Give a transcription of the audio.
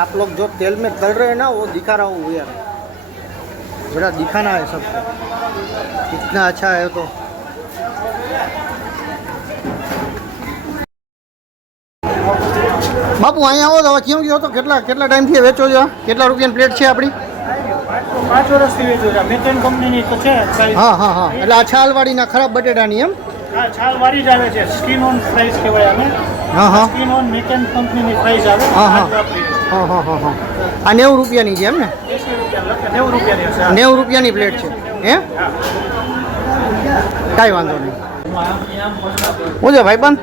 आप लोग जो तेल में तल रहे हैं ना वो दिखा रहा हूँ यार, जरा दिखाना है सब, इतना अच्छा है तो। બાપુ અહીંયા આવો તો કેમ કહો તો કેટલા ટાઈમથી વેચો છો? કેટલા રૂપિયાની પ્લેટ છે આપણી? 5 વર્ષથી વેચો છે. મેકેન કંપનીની તો છે. હા હા હા, એટલે આ છાલવાળીના ખરાબ બટેટાની એમ? હા, છાલવાળી જ આવે છે. સ્કિન ઓન ફ્રાઈઝ કહેવાય અમે. હા હા, સ્કિન ઓન મેકેન કંપનીની ફ્રાઈઝ આવે. હા હા હા હા હા હા. આ 90 રૂપિયાની છે એમ ને? 90 રૂપિયાની હશે. 90 રૂપિયાની પ્લેટ છે હે? કાંઈ વાંધો નહીં. શું છે ભાઈબંધ?